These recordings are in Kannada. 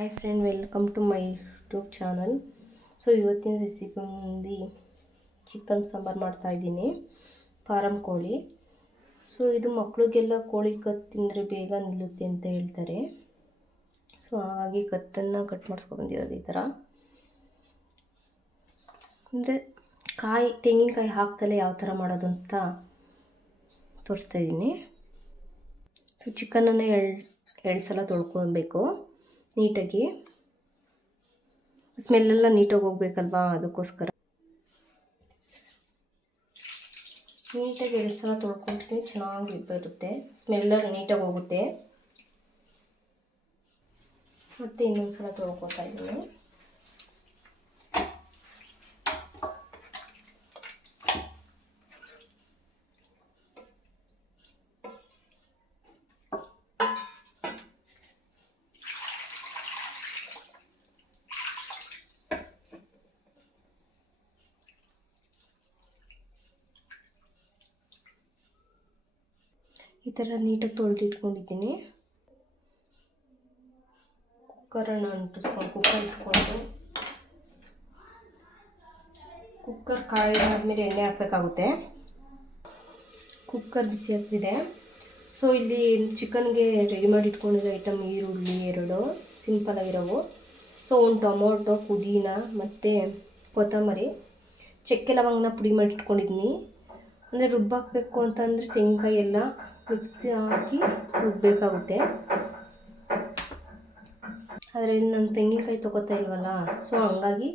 Hi friend welcome to my YouTube channel so ಇವತ್ತಿನ ರೆಸಿಪಿ ಬಂದು ಚಿಕನ್ ಸಾಂಬಾರು ಮಾಡ್ತಾಯಿದ್ದೀನಿ ಫಾರಮ್ ಕೋಳಿ. ಸೊ ಇದು ಮಕ್ಕಳಿಗೆಲ್ಲ ಕೋಳಿ ಕತ್ತು ತಿಂದರೆ ಬೇಗ ನಿಲ್ಲುತ್ತೆ ಅಂತ ಹೇಳ್ತಾರೆ. ಸೊ ಹಾಗಾಗಿ ಕತ್ತನ್ನು ಕಟ್ ಮಾಡಿಸ್ಕೊಬಂದಿರೋದು ಈ ಥರ ಅಂದರೆ ಕಾಯಿ, ತೆಂಗಿನಕಾಯಿ ಹಾಕ್ತಲೇ ಯಾವ ಥರ ಮಾಡೋದು ಅಂತ ತೋರಿಸ್ತಾ ಇದ್ದೀನಿ. ಸೊ ಚಿಕನನ್ನು ಎಳ್ ಎರಡು ಸಲ ತೊಳ್ಕೊಬೇಕು. ನೀಟಾಗಿ. ಸ್ಮೆಲ್ಲೆಲ್ಲ ನೀಟಾಗಿ ಹೋಗ್ಬೇಕಲ್ವಾ ಅದಕ್ಕೋಸ್ಕರ. ನೀಟಾಗಿ ಎರಡು ಸಲ ತೊಳ್ಕೊಂಡ್ರೆ ಚೆನ್ನಾಗಿ ಬರುತ್ತೆ ಸ್ಮೆಲ್ಲ ನೀಟಾಗಿ ಹೋಗುತ್ತೆ. ಮತ್ತು ಇನ್ನೊಂದು ಸಲ ತೊಳ್ಕೊತಾ ಇದ್ದೀನಿ. ಈ ಥರ ನೀಟಾಗಿ ತೊಳೆದಿಟ್ಕೊಂಡಿದ್ದೀನಿ. ಕುಕ್ಕರನ್ನು ಅಂಟಿಸ್ಕೊಂಡು, ಕುಕ್ಕರ್ ಇಟ್ಕೊಂಡು. ಕುಕ್ಕರ್ ಕಾಯಿದಾದ್ಮೇಲೆ ಎಣ್ಣೆ ಹಾಕಬೇಕಾಗುತ್ತೆ. ಕುಕ್ಕರ್ ಬಿಸಿ ಆಗ್ತಿದೆ. ಸೊ ಇಲ್ಲಿ ಚಿಕನ್ಗೆ ರೆಡಿ ಮಾಡಿ ಇಟ್ಕೊಂಡಿರೋ ಐಟಮ್ ಈರುಳ್ಳಿ ಎರಡು ಸಿಂಪಲ್ ಆಗಿರೋವು. ಸೊ ಒಂದು ಟೊಮೊಟೊ, ಪುದೀನ ಮತ್ತು ಕೊತ್ತಂಬರಿ. ಚಕ್ಕೆ ಲವಂಗನ ಪುಡಿ ಮಾಡಿ ಇಟ್ಕೊಂಡಿದ್ದೀನಿ ಅಂದರೆ ರುಬ್ಬಾಕಬೇಕು ಅಂತಂದರೆ ತೆಂಗಿನಕಾಯಿ ಎಲ್ಲ ಮಿಕ್ಸಿ ಹಾಕಿ ರುಬ್ಬಬೇಕಾಗುತ್ತೆ ಆದರೆ ನಾನು ತೆಂಗಿನಕಾಯಿ ತೊಗೋತಾ ಇಲ್ವಲ್ಲ, ಸೊ ಹಂಗಾಗಿ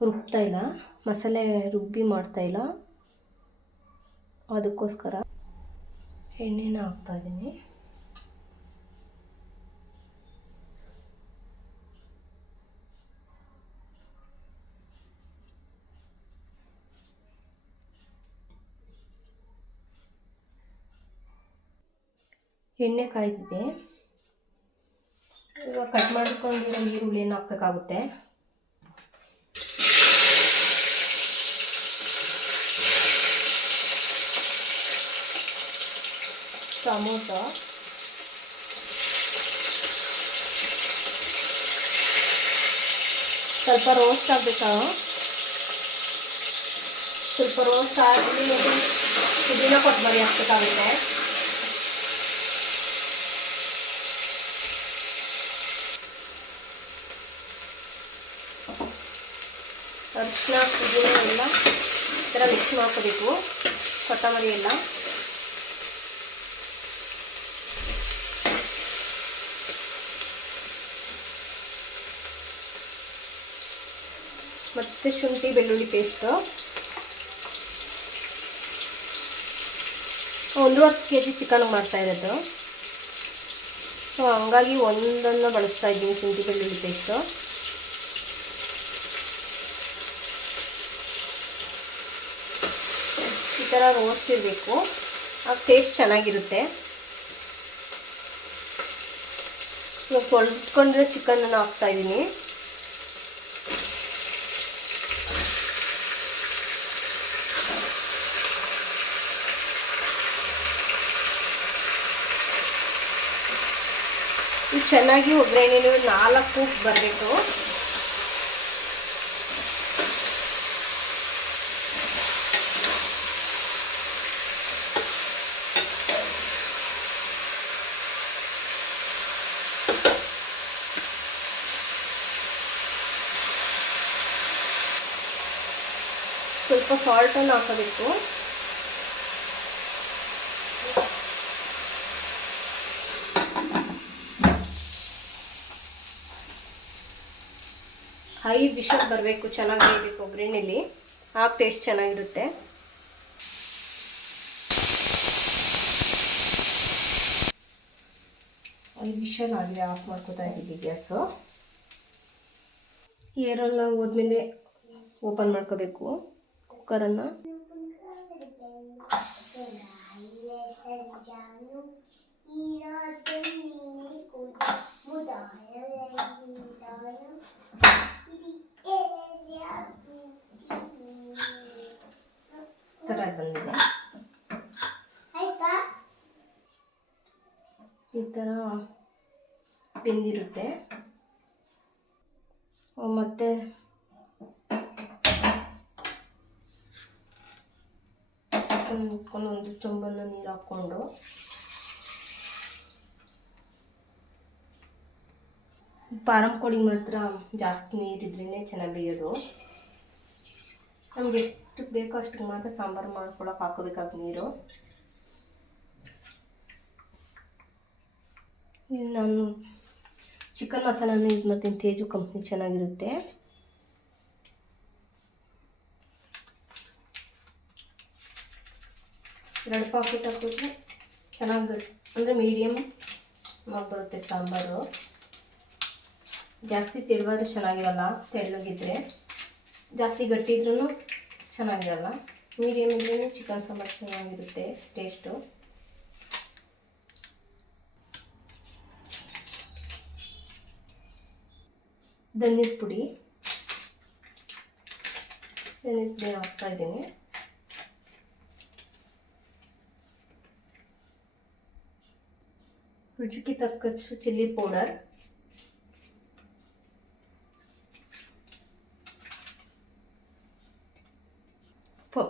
ರುಬ್ತಾ ಇಲ್ಲ. ಮಸಾಲೆ ರುಬ್ಬಿ ಮಾಡ್ತಾ ಇಲ್ಲ. ಅದಕ್ಕೋಸ್ಕರ ಎಣ್ಣೆನ ಹಾಕ್ತಾ ಎಣ್ಣೆ ಕಾಯ್ದಿದೆ ಇವಾಗ ಕಟ್ ಮಾಡಿಕೊಂಡಿರೋ ಈರುಳ್ಳಿಯನ್ನು ಹಾಕಬೇಕಾಗುತ್ತೆ? ಟೊಮೊಟೊ ಸ್ವಲ್ಪ ರೋಸ್ಟ್ ಆಗಬೇಕಾ? ಸ್ವಲ್ಪ ರೋಸ್ಟ್ ಆಗಿ ಪುದೀನ ಕೊತ್ತಂಬರಿ ಹಾಕ್ಬೇಕಾಗುತ್ತೆ. ಅರಿಶಿನ ಪುದೀನ ಎಲ್ಲ ಈ ಥರ ಮಿಕ್ಸ್ ಮಾಡ್ಕೋಬೇಕು. ಕೊತ್ತಂಬರಿ ಎಲ್ಲ ಮತ್ತು ಶುಂಠಿ, ಬೆಳ್ಳುಳ್ಳಿ ಪೇಸ್ಟು ಒಂದೂವರೆ ಕೆ ಜಿ ಚಿಕನ್ ಮಾಡ್ತಾ ಇರೋದು. ಸೊ, ಹಂಗಾಗಿ ಒಂದನ್ನು ಬಳಸ್ತಾ ಇದ್ದೀನಿ ಶುಂಠಿ, ಬೆಳ್ಳುಳ್ಳಿ ಪೇಸ್ಟು ಈ ಥರ ರೋಸ್ಟ್ ಇರಬೇಕು. ಆಗ ಟೇಸ್ಟ್ ಚೆನ್ನಾಗಿರುತ್ತೆ. ಇವಾಗ ತೊಳೆದ್ಕೊಂಡ್ರೆ ಚಿಕನನ್ನು ಹಾಕ್ತಾ ಇದ್ದೀನಿ ಇದು ಚೆನ್ನಾಗಿ ಒಗ್ಗರಣೆ ನಾಲ್ಕು ಬರಬೇಕು. ಸ್ವಲ್ಪ ಸಾಲ್ಟನ್ನು ಹಾಕೋಬೇಕು. ಹೈ ವಿಷಲ್ ಬರಬೇಕು ಚೆನ್ನಾಗಿ ಬೇಯಬೇಕು ಒಗ್ಗರಣೆಲಿ ಹಾಕಿ ಟೇಸ್ಟ್ ಚೆನ್ನಾಗಿರುತ್ತೆ. ಹೈ ವಿಷಲ್ ಆಗಿದೆ ಆಫ್ ಮಾಡ್ಕೋತಾ ಇದ್ದೀವಿ ಗ್ಯಾಸು. ಏರಲ್ಲ ಹೋದ್ಮೇಲೆ ಓಪನ್ ಮಾಡ್ಕೋಬೇಕು. ಕುಕ್ಕರನ್ನು. ಥರ ಬಂದಿದೆ. ಈ ಥರ ಬೆಂದಿರುತ್ತೆ. ಮತ್ತು ಒಂದು ಚೊಂಬನ್ನು ನೀರು ಹಾಕ್ಕೊಂಡು ಪಾರಂ ಕೋಳಿ ಮಾತ್ರ ಜಾಸ್ತಿ ನೀರಿದ್ರೇ ಚೆನ್ನಾಗಿ ಬೇಯೋದು. ನಮ್ಗೆ ಎಷ್ಟು ಬೇಕೋ ಅಷ್ಟಕ್ಕೆ ಮಾತ್ರ ಸಾಂಬಾರು ಮಾಡ್ಕೊಳಕ್ಕೆ ಹಾಕೋಬೇಕಾಗ ನೀರು. ನಾನು ಚಿಕನ್ ಮಸಾಲಾನ ಯೂಸ್ ಮಾಡ್ತೀನಿ. ತೇಜು ಕಂಪ್ನಿ ಚೆನ್ನಾಗಿರುತ್ತೆ. ಎರಡು ಪಾಕೆಟ್ ಹಾಕಿದ್ರೆ ಚೆನ್ನಾಗಿ ಅಂದರೆ ಮೀಡಿಯಮ್ ಆಗಿ ಬರುತ್ತೆ ಸಾಂಬಾರು. ಜಾಸ್ತಿ ತೆಳುವಾದ್ರೆ ಚೆನ್ನಾಗಿರಲ್ಲ. ತೆಳ್ಳಗಿದ್ರೆ. ಜಾಸ್ತಿ ಗಟ್ಟಿ ಇದ್ರೂ ಚೆನ್ನಾಗಿರಲ್ಲ. ಮೀಡಿಯಮ್ ಇದ್ರೂ ಚಿಕನ್ ಸಾಂಬಾರು ಚೆನ್ನಾಗಿರುತ್ತೆ ಟೇಸ್ಟು ಧನ್ಯದ ಪುಡಿ. ಧನ್ಯದ ಪುಡಿ ರುಚಿಗೆ ತಕ್ಕಷ್ಟು ಚಿಲ್ಲಿ ಪೌಡರ್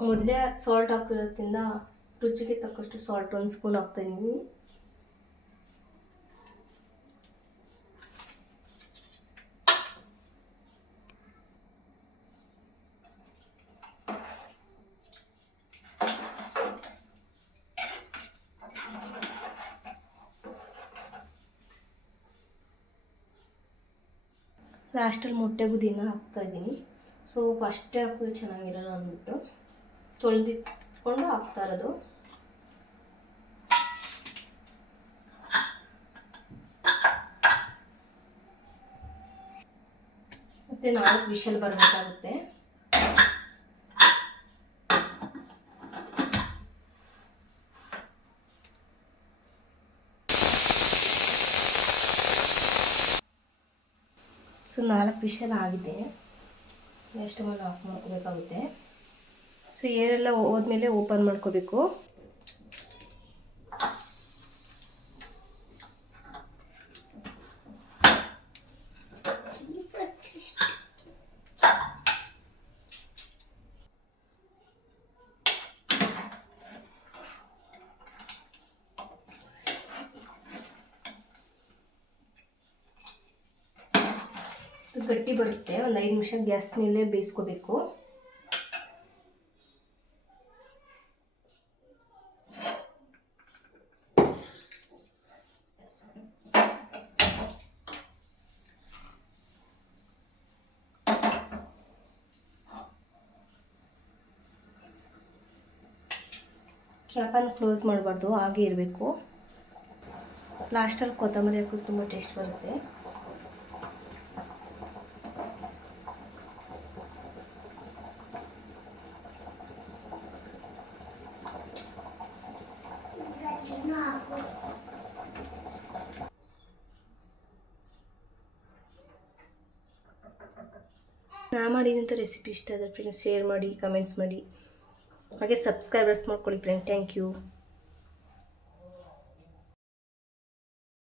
ಮೊದಲೇ ಸಾಲ್ಟ್ ಹಾಕಿರೋದ್ರಿಂದ ರುಚಿಗೆ ತಕ್ಕಷ್ಟು ಸಾಲ್ಟ್ ಒಂದು ಸ್ಪೂನ್ ಹಾಕ್ತಾ ಲಾಸ್ಟಲ್ಲಿ ಮೊಟ್ಟೆಗೂ ದಿನ ಹಾಕ್ತಾ ಇದ್ದೀನಿ. ಸೊ ಫಸ್ಟೇ ಹಾಕಿದ್ರೆ ಚೆನ್ನಾಗಿರಲ್ಲ ಅಂದ್ಬಿಟ್ಟು ತೊಳೆದಿಟ್ಕೊಂಡು ಹಾಕ್ತಾ ಇರೋದು. ಮತ್ತು ನಾಲ್ಕು ವಿಷಲ್ ಬರಬೇಕಾಗುತ್ತೆ. ಸೊ ನಾಲ್ಕು ವಿಷಲ್ ಆಗಿದೆ. ಒಂದು ಆಫ್ ಮಾಡ್ಕೋಬೇಕಾಗುತ್ತೆ. ಸೊ ಏರೆಲ್ಲ ಹೋದ್ಮೇಲೆ ಓಪನ್ ಮಾಡ್ಕೋಬೇಕು? ಗಟ್ಟಿ ಬರುತ್ತೆ. ಒಂದು ಐದು ನಿಮಿಷ ಗ್ಯಾಸ್ ಮೇಲೆ ಬೇಯಿಸ್ಕೋಬೇಕು. ಕ್ಯಾಪನ್ನು ಕ್ಲೋಸ್ ಮಾಡಬಾರ್ದು, ಹಾಗೆ ಇರಬೇಕು. ಲಾಸ್ಟಲ್ಲಿ ಕೊತ್ತಂಬರಿ ಹಾಕೋದು ತುಂಬ ಟೇಸ್ಟ್ ಬರುತ್ತೆ. ನಾ ಮಾಡಿದಂಥ ರೆಸಿಪಿ ಇಷ್ಟ ಆದರೆ ಫ್ರೆಂಡ್ಸ್ ಶೇರ್ ಮಾಡಿ ಕಮೆಂಟ್ಸ್ ಮಾಡಿ. ಹಾಗೆ ಸಬ್ಸ್ಕ್ರೈಬರ್ಸ್ ಮಾಡ್ಕೊಳ್ಳಿ ಫ್ರೆಂಡ್ ಥ್ಯಾಂಕ್ ಯು